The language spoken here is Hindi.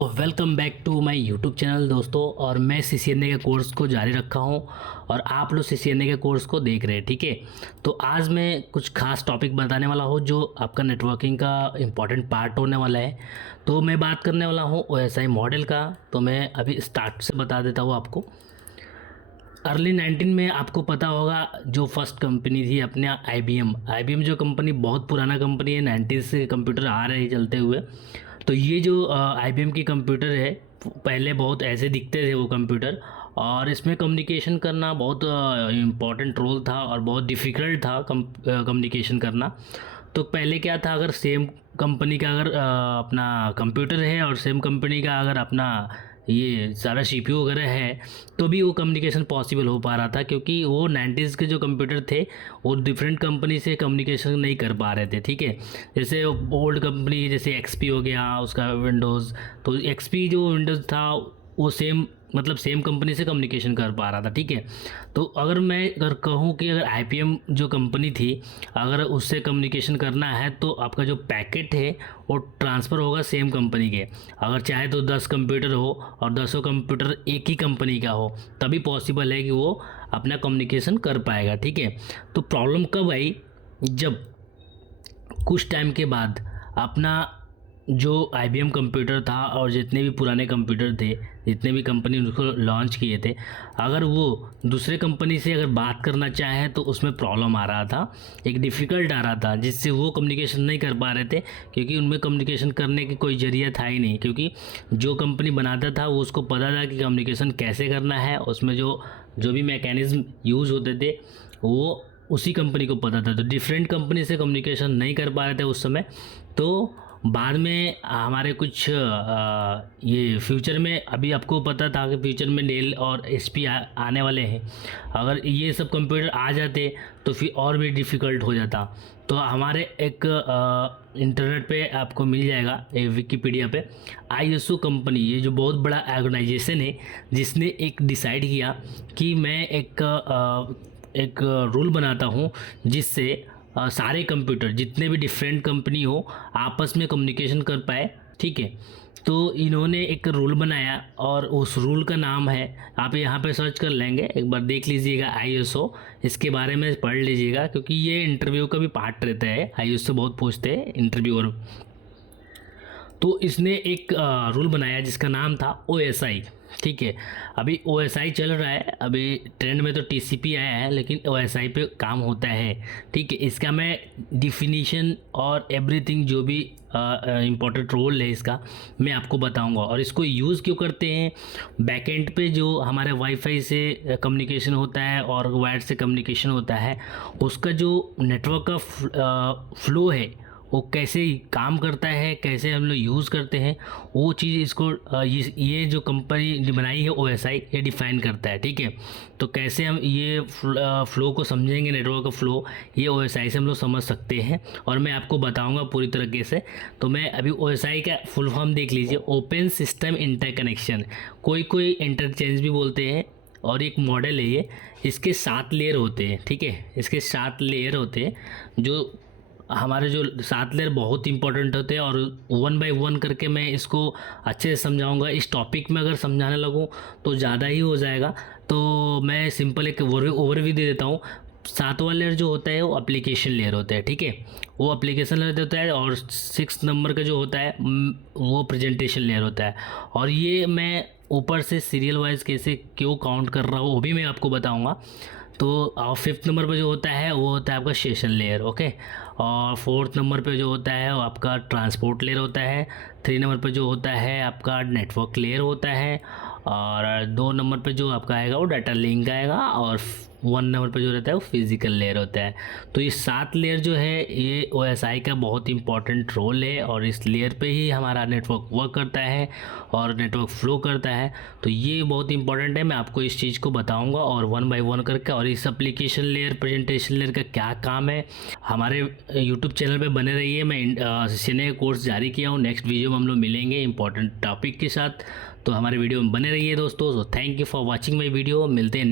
Welcome back to my YouTube channel दोस्तों। और मैं सीसीएनए के कोर्स को जारी रखा हूं और आप लोग सीसीएनए के कोर्स को देख रहे हैं, ठीक है। तो आज मैं कुछ खास टॉपिक बताने वाला हूं जो आपका नेटवर्किंग का इम्पॉर्टेंट पार्ट होने वाला है। तो मैं बात करने वाला हूं ओएसआई मॉडल का। तो मैं अभी स्टार्ट से बता देता हूँ आपको। अर्ली 19 में आपको पता होगा जो फर्स्ट कंपनी थी अपने आईबीएम जो कंपनी बहुत पुराना कंपनी है, 90s से कंप्यूटर आ रहे हैं चलते हुए। तो ये जो आईबीएम की कंप्यूटर है, पहले बहुत ऐसे दिखते थे वो कंप्यूटर, और इसमें कम्युनिकेशन करना बहुत इम्पॉर्टेंट रोल था और बहुत डिफ़िकल्ट था कम्युनिकेशन करना। तो पहले क्या था, अगर सेम कंपनी का अगर अपना कंप्यूटर है और सेम कंपनी का अगर अपना ये सारा सीपीयू वगैरह है तो भी वो कम्युनिकेशन पॉसिबल हो पा रहा था, क्योंकि वो 90s के जो कंप्यूटर थे वो डिफरेंट कंपनी से कम्युनिकेशन नहीं कर पा रहे थे, ठीक है। जैसे ओल्ड कंपनी जैसे एक्सपी हो गया, उसका विंडोज़, तो एक्सपी जो विंडोज़ था वो सेम कंपनी से कम्युनिकेशन कर पा रहा था, ठीक है। तो अगर कहूँ कि अगर आईबीएम जो कंपनी थी अगर उससे कम्युनिकेशन करना है तो आपका जो पैकेट है वो ट्रांसफ़र होगा सेम कंपनी के। अगर चाहे तो 10 कंप्यूटर हो और 10 कंप्यूटर एक ही कंपनी का हो तभी पॉसिबल है कि वो अपना कम्युनिकेशन कर पाएगा, ठीक है। तो प्रॉब्लम कब आई, जब कुछ टाइम के बाद अपना जो आईबीएम कंप्यूटर था और जितने भी पुराने कंप्यूटर थे, जितने भी कंपनी उसको लॉन्च किए थे, अगर वो दूसरे कंपनी से अगर बात करना चाहे तो उसमें प्रॉब्लम आ रहा था, एक डिफ़िकल्ट आ रहा था, जिससे वो कम्युनिकेशन नहीं कर पा रहे थे, क्योंकि उनमें कम्युनिकेशन करने की कोई ज़रिया था ही नहीं। क्योंकि जो कंपनी बनाता था वो उसको पता था कि कम्युनिकेशन कैसे करना है, उसमें जो जो भी मैकेनिज़्म यूज़ होते थे वो उसी कंपनी को पता था। तो डिफरेंट कंपनी से कम्युनिकेशन नहीं कर पा रहे थे उस समय। तो बाद में हमारे कुछ ये फ्यूचर में, अभी आपको पता था कि फ्यूचर में डेल और एचपी आने वाले हैं, अगर ये सब कंप्यूटर आ जाते तो फिर और भी डिफ़िकल्ट हो जाता। तो हमारे एक इंटरनेट पे आपको मिल जाएगा, विकिपीडिया पे, आईएसओ कंपनी, ये जो बहुत बड़ा ऑर्गेनाइजेशन है जिसने एक डिसाइड किया कि मैं एक रूल बनाता हूँ जिससे सारे कंप्यूटर जितने भी डिफरेंट कंपनी हो आपस में कम्युनिकेशन कर पाए, ठीक है। तो इन्होंने एक रूल बनाया और उस रूल का नाम है, आप यहाँ पे सर्च कर लेंगे, एक बार देख लीजिएगा आईएसओ, इसके बारे में पढ़ लीजिएगा, क्योंकि ये इंटरव्यू का भी पार्ट रहता है, आईएसओ बहुत पूछते हैं इंटरव्यूअर। तो इसने एक रूल बनाया जिसका नाम था ओएसआई, ठीक है। अभी ओएसआई चल रहा है, अभी ट्रेंड में तो टीसीपी आया है, लेकिन ओएसआई पे काम होता है, ठीक है। इसका मैं डिफिनीशन और एवरीथिंग जो भी इम्पोर्टेंट रोल है इसका मैं आपको बताऊंगा। और इसको यूज़ क्यों करते हैं, बैकएंड पे जो हमारे वाईफाई से कम्युनिकेशन होता है और वायर से कम्युनिकेशन होता है, उसका जो नेटवर्क का फ्लो है वो कैसे काम करता है, कैसे हम लोग यूज़ करते हैं, वो चीज़ इसको ये जो कंपनी बनाई है ओएसआई ये डिफ़ाइन करता है, ठीक है। तो कैसे हम ये फ़्लो को समझेंगे, नेटवर्क का फ़्लो, ये ओएसआई से हम लोग समझ सकते हैं और मैं आपको बताऊंगा पूरी तरीके से। तो मैं अभी ओएसआई का फुल फॉर्म देख लीजिए, ओपन सिस्टम इंटरकनेक्शन, कोई इंटरचेंज भी बोलते हैं, और एक मॉडल है ये। इसके 7 लेयर होते हैं, ठीक है, इसके 7 लेयर होते हैं। जो हमारे जो 7 लेयर बहुत इंपॉर्टेंट होते हैं और 1 बाय 1 करके मैं इसको अच्छे से समझाऊंगा। इस टॉपिक में अगर समझाने लगूँ तो ज़्यादा ही हो जाएगा, तो मैं सिंपल एक ओवरव्यू दे देता हूँ। 7वां लेयर जो होता है वो एप्लीकेशन लेयर होता है, ठीक है, वो एप्लीकेशन लेयर होता है। और 6 नंबर का जो होता है वो प्रेजेंटेशन लेयर होता है। और ये मैं ऊपर से सीरियल वाइज कैसे क्यों काउंट कर रहा हूँ वो भी मैं आपको बताऊँगा। तो 5th नंबर पे जो होता है वो होता है आपका सेशन लेयर, ओके। और 4th नंबर पे जो होता है वो आपका ट्रांसपोर्ट लेयर होता है। 3 नंबर पे जो होता है आपका नेटवर्क लेयर होता है। और 2 नंबर पे जो आपका आएगा वो डाटा लिंक आएगा। और 1 नंबर पे जो रहता है वो फिजिकल लेयर होता है। तो ये 7 लेयर जो है ये ओएसआई का बहुत इंपॉर्टेंट रोल है, और इस लेयर पे ही हमारा नेटवर्क वर्क करता है और नेटवर्क फ्लो करता है। तो ये बहुत इंपॉर्टेंट है, मैं आपको इस चीज़ को बताऊंगा और 1 बाय 1 करके। और इस एप्लीकेशन लेयर, प्रेजेंटेशन लेयर का क्या काम है, हमारे यूट्यूब चैनल पे बने रहिए। मैं सीसीएनए कोर्स जारी किया हूँ, नेक्स्ट वीडियो में हम लोग मिलेंगे इंपॉर्टेंट टॉपिक के साथ। तो हमारे वीडियो में बने रहिए दोस्तों। So thank you for watching my video, मिलते हैं नेक्स्ट